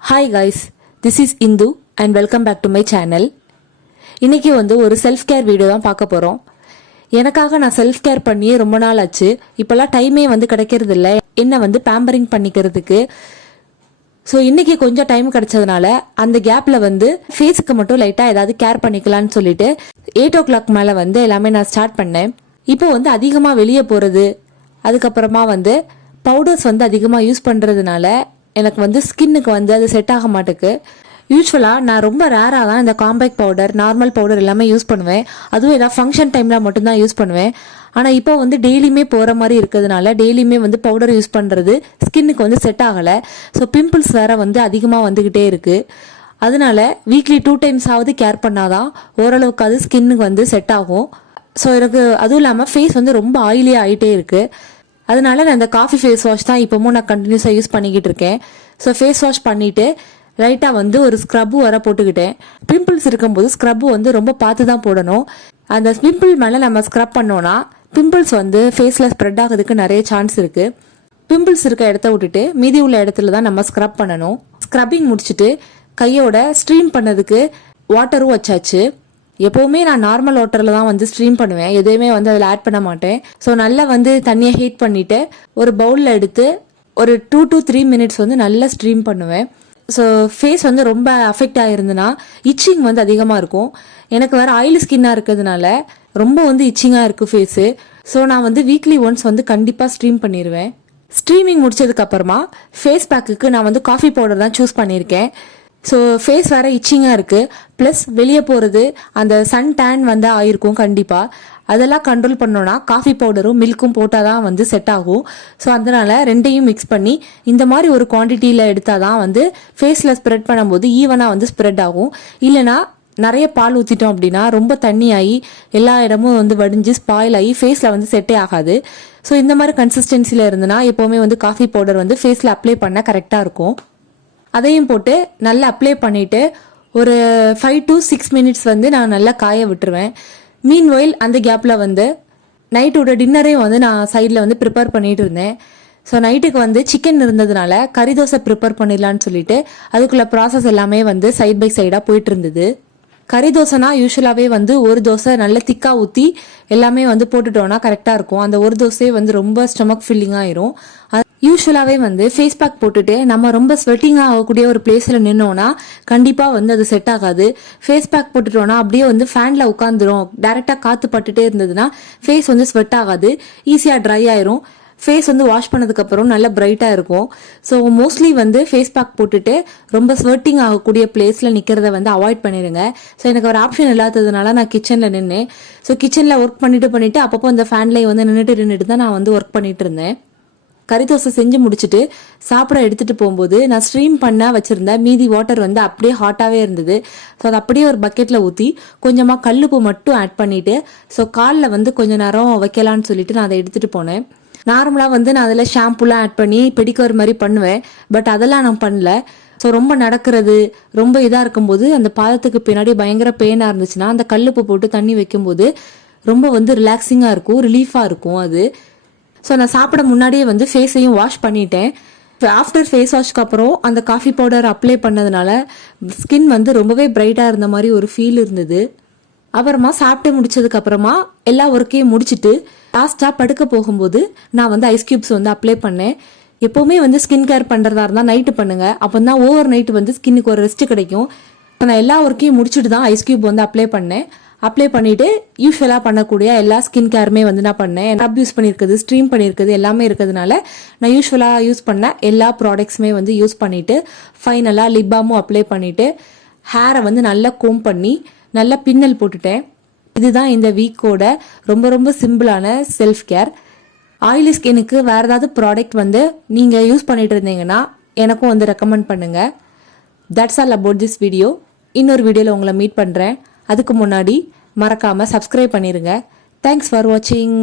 Hi guys, this is Indu and welcome back to my channel. இன்னைக்கு ஒரு self care video தான் பார்க்க போறோம். எனக்காக நான் செல்ஃப் கேர் பண்ணி ரொம்ப நாள் ஆச்சு. இப்போலாம் டைமே கிடைக்கிறது இல்லை என்ன பேம்பரிங் பண்ணிக்கிறதுக்கு. ஸோ இன்னைக்கு கொஞ்சம் டைம் கிடைச்சதுனால அந்த கேப்ல ஃபேஸுக்கு மட்டும் லைட்டாக ஏதாவது கேர் பண்ணிக்கலாம்னு சொல்லிட்டு 8 o'clock மேலே எல்லாமே நான் ஸ்டார்ட் பண்ணேன். இப்போ அதிகமாக வெளியே போகிறது, அதுக்கப்புறமா பவுடர்ஸ் அதிகமாக யூஸ் பண்ணுறதுனால எனக்கு ஸ்கின்னுக்கு அது செட் ஆக மாட்டேக்கு. யூஸ்வலாக நான் ரொம்ப ரேராக தான் இந்த காம்பேக்ட் பவுடர், நார்மல் பவுடர் எல்லாமே யூஸ் பண்ணுவேன். அதுவும் ஏதாவது ஃபங்க்ஷன் டைமில் மட்டும்தான் யூஸ் பண்ணுவேன். ஆனால் இப்போ டெய்லியுமே போகிற மாதிரி இருக்கிறதுனால டெய்லியுமே பவுடர் யூஸ் பண்ணுறது ஸ்கின்னுக்கு செட் ஆகலை. ஸோ பிம்பிள்ஸ் வேறு அதிகமாக வந்துக்கிட்டே இருக்குது. அதனால வீக்லி 2 times ஆவது கேர் பண்ணாதான் ஓரளவுக்கு அது ஸ்கின்னுக்கு செட் ஆகும். ஸோ எனக்கு அதுவும் இல்லாமல் ஃபேஸ் ரொம்ப ஆயிலியாக ஆகிட்டே இருக்குது. அதனால நான் இந்த காஃபி ஃபேஸ் வாஷ் தான் இப்போவும் நான் கண்டினியூஸாக யூஸ் பண்ணிக்கிட்டு இருக்கேன். ஸோ ஃபேஸ் வாஷ் பண்ணிவிட்டு லைட்டாக ஒரு ஸ்க்ரப்பு வர போட்டுக்கிட்டேன். பிம்பிள்ஸ் இருக்கும்போது ஸ்க்ரப்பு ரொம்ப பார்த்து தான் போடணும். அந்த பிம்பிள் மேலே நம்ம ஸ்க்ரப் பண்ணோன்னா பிம்பிள்ஸ் ஃபேஸில் ஸ்ப்ரெட் ஆகிறதுக்கு நிறைய சான்ஸ் இருக்குது. பிம்பிள்ஸ் இருக்க இடத்த விட்டுட்டு மீதி உள்ள இடத்துல தான் நம்ம ஸ்க்ரப் பண்ணணும். ஸ்க்ரப்பிங் முடிச்சுட்டு கையோட ஸ்ட்ரீம் பண்ணதுக்கு வாட்டரும் வச்சாச்சு. எப்போவுமே நான் நார்மல் வாட்டரில் தான் ஸ்ட்ரீம் பண்ணுவேன், எதுவுமே அதில் ஆட் பண்ண மாட்டேன். ஸோ நல்லா தண்ணியை ஹீட் பண்ணிவிட்டு ஒரு பவுலில் எடுத்து ஒரு 2 to 3 minutes நல்லா ஸ்ட்ரீம் பண்ணுவேன். ஸோ ஃபேஸ் ரொம்ப அஃபெக்ட் ஆகிருந்துன்னா இச்சிங் அதிகமாக இருக்கும். எனக்கு வேறு ஆயிலி ஸ்கின்னாக இருக்கிறதுனால ரொம்ப இச்சிங்காக இருக்குது ஃபேஸு. ஸோ நான் வீக்லி ஒன்ஸ் கண்டிப்பாக ஸ்ட்ரீம் பண்ணிடுவேன். ஸ்ட்ரீமிங் முடிச்சதுக்கப்புறமா ஃபேஸ் பேக்குக்கு நான் காஃபி பவுடர் தான் சூஸ் பண்ணியிருக்கேன். ஸோ ஃபேஸ் வேறு இச்சிங்காக இருக்குது, ப்ளஸ் வெளியே போகிறது அந்த சன் டேன் ஆயிருக்கும் கண்டிப்பாக. அதெல்லாம் கண்ட்ரோல் பண்ணோன்னா காஃபி பவுடரும் மில்க்கும் போட்டால் தான் செட் ஆகும். ஸோ அதனால் ரெண்டையும் மிக்ஸ் பண்ணி இந்த மாதிரி ஒரு குவான்டிட்டியில் எடுத்தால் தான் ஃபேஸில் ஸ்ப்ரெட் பண்ணும்போது ஈவனாக ஸ்ப்ரெட் ஆகும். இல்லைனா நிறைய பால் ஊற்றிட்டோம் அப்படின்னா ரொம்ப தண்ணி ஆகி எல்லா இடமும் வடிஞ்சு ஸ்பாயில் ஆகி ஃபேஸில் செட்டே ஆகாது. ஸோ இந்த மாதிரி கன்சிஸ்டன்சியில் இருந்துன்னா எப்போவுமே காஃபி பவுடர் ஃபேஸில் அப்ளை பண்ண கரெக்டாக இருக்கும். அதையும் போட்டு நல்லா அப்ளை பண்ணிவிட்டு ஒரு 5 to 6 minutes நான் நல்லா காய விட்டுருவேன். மீன்வைல் அந்த கேப்பில் நைட்டோட டின்னரையும் நான் சைடில் ப்ரிப்பேர் பண்ணிட்டு இருந்தேன். ஸோ நைட்டுக்கு சிக்கன் இருந்ததுனால கறி தோசை ப்ரிப்பேர் பண்ணிடலான்னு சொல்லிட்டு அதுக்குள்ள ப்ராசஸ் எல்லாமே சைட் பை சைடாக போயிட்டு இருந்தது. கறி தோசைனா யூஸ்வலாகவே ஒரு தோசை நல்ல திக்காக ஊற்றி எல்லாமே போட்டுட்டோன்னா கரெக்டாக இருக்கும். அந்த ஒரு தோசையே ரொம்ப ஸ்டொமக் ஃபில்லிங் ஆயிரும். யூஸ்வலாகவே ஃபேஸ் பேக் போட்டுட்டு நம்ம ரொம்ப ஸ்வெட்டிங்காக ஆகக்கூடிய ஒரு பிளேஸில் நின்னோன்னா கண்டிப்பாக அது செட் ஆகாது. ஃபேஸ் பேக் போட்டுட்டோன்னா அப்படியே ஃபேனில் உட்காந்துரும். டேரெக்டாக காற்று பட்டுட்டே இருந்ததுன்னா ஃபேஸ் ஸ்வெட் ஆகாது, ஈஸியாக ட்ரை ஆயிரும். ஃபேஸ் வாஷ் பண்ணதுக்கப்புறம் நல்லா பிரைட்டாக இருக்கும். ஸோ மோஸ்ட்லி ஃபேஸ் பேக் போட்டுட்டு ரொம்ப ஸ்வெட்டிங் ஆகக்கூடிய பிளேஸில் நிற்கிறத அவாய்ட் பண்ணிடுங்க. ஸோ எனக்கு ஒரு ஆப்ஷன் இல்லாததுனால நான் கிச்சனில் நின்னேன். ஸோ கிச்சனில் ஒர்க் பண்ணிட்டு அப்பப்போ அந்த ஃபேன்லேயே நின்றுட்டு தான் நான் ஒர்க் பண்ணிட்டு இருந்தேன். கறி தோசை செஞ்சு முடிச்சுட்டு சாப்பிட எடுத்துகிட்டு போகும்போது நான் ஸ்ட்ரீம் பண்ண வச்சுருந்தேன். மீதி வாட்டர் அப்படியே ஹாட்டாகவே இருந்தது. ஸோ அதை அப்படியே ஒரு பக்கெட்டில் ஊற்றி கொஞ்சமாக கல்லுப்பு மட்டும் ஆட் பண்ணிவிட்டு ஸோ காலில் கொஞ்சம் நேரம் வைக்கலான்னு சொல்லிட்டு நான் அதை எடுத்துகிட்டு போனேன். நார்மலாக நான் அதில் ஷாம்புலாம் ஆட் பண்ணி பெடிக்கவர் மாதிரி பண்ணுவேன். பட் அதெல்லாம் நான் பண்ணல. ஸோ ரொம்ப நடக்கிறது ரொம்ப இதாக இருக்கும்போது அந்த பாதத்துக்கு பின்னாடி பயங்கர பெயினாக இருந்துச்சுன்னா அந்த கல்லுப்பு போட்டு தண்ணி வைக்கும்போது ரொம்ப ரிலாக்ஸிங்காக இருக்கும், ரிலீஃபாக இருக்கும் அது. ஸோ நான் சாப்பிட முன்னாடியே ஃபேஸையும் வாஷ் பண்ணிட்டேன். ஆஃப்டர் ஃபேஸ் வாஷ்க்கு அப்புறம் அந்த காஃபி பவுடர் அப்ளை பண்ணதுனால ஸ்கின் ரொம்பவே பிரைட்டாக இருந்த மாதிரி ஒரு ஃபீல் இருந்தது. அப்புறமா சாப்பிட்டு முடிச்சதுக்கு அப்புறமா எல்லா ஒர்க்கையும் முடிச்சுட்டு லாஸ்ட்டாக படுக்க போகும்போது நான் ஐஸ் கியூப்ஸ் அப்ளை பண்ணேன். எப்போவுமே ஸ்கின் கேர் பண்ணுறதா இருந்தால் நைட்டு பண்ணுங்க, அப்போ தான் ஓவர் நைட்டு ஸ்கின்னுக்கு ஒரு ரெஸ்ட் கிடைக்கும். நான் எல்லா ஒர்க்கையும் முடிச்சுட்டு தான் ஐஸ் கியூப் அப்ளை பண்ணேன். அப்ளை பண்ணிட்டு யூஸ்வலாக பண்ணக்கூடிய எல்லா ஸ்கின் கேருமே நான் பண்ணேன். ரப் யூஸ் பண்ணியிருக்குது, ஸ்ட்ரீம் பண்ணியிருக்குது எல்லாமே இருக்கிறதுனால நான் யூஸ்வலாக யூஸ் பண்ண எல்லா ப்ராடக்ட்ஸுமே யூஸ் பண்ணிட்டு ஃபைனலாக லிப் பாமும் அப்ளை பண்ணிட்டு ஹேரை நல்லா கோம் பண்ணி நல்லா பின்னல் போட்டுட்டேன். இதுதான் இந்த வீக்கோட ரொம்ப சிம்பிளான செல்ஃப் கேர். ஆயிலி ஸ்கின்னுக்கு வேறு ஏதாவது ப்ராடக்ட் நீங்கள் யூஸ் பண்ணிட்டு இருந்தீங்கன்னா எனக்கும் ரெக்கமெண்ட் பண்ணுங்க. That's all about this video. இன்னொரு வீடியோவில் உங்களை மீட் பண்ணுறேன். அதுக்கு முன்னாடி மறக்காமல் சப்ஸ்கிரைப் பண்ணிடுங்க. தேங்க்ஸ் ஃபார் வாட்சிங்.